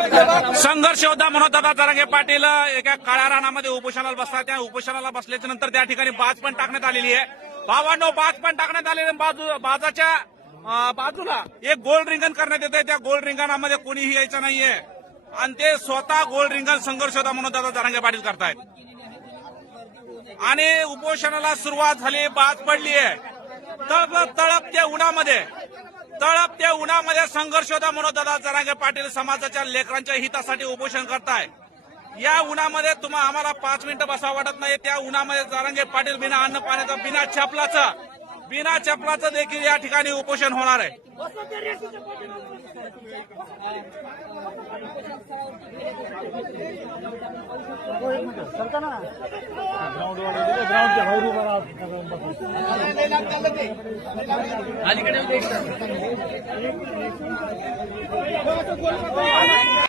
संघर्ष योद्धा मनोजदादा जरांगे पाटील एका काळ्या रानामध्ये उपोषणाला बसतात. त्या उपोषणाला बसल्याच्या नंतर त्या ठिकाणी बाज पण टाकण्यात आलेली आहे. भावांनो, बाज पण टाकण्यात आलेली. बाजाच्या बाजूला एक गोल रिंगण करण्यात येते. त्या गोल रिंगणामध्ये कोणीही यायचं नाहीये आणि ते स्वतः गोल रिंगण संघर्ष योद्धा मनोजदादा जरांगे पाटील करतायत. आणि उपोषणाला सुरुवात झाली. बाज पडली आहे. तळपत्या उन्हामध्ये संघर्ष योद्धा मनोजदादा जरांगे पाटील समाजाच्या लेकरांच्या हितासाठी उपोषण करताय. या उन्हामध्ये आम्हाला 5 मिनिटं बसावं वाटत नाही. त्या उन्हामध्ये जरांगे पाटील बिना अन्न पाण्याचं बिना चपलाचं देखील या ठिकाणी उपोषण होणार आहे.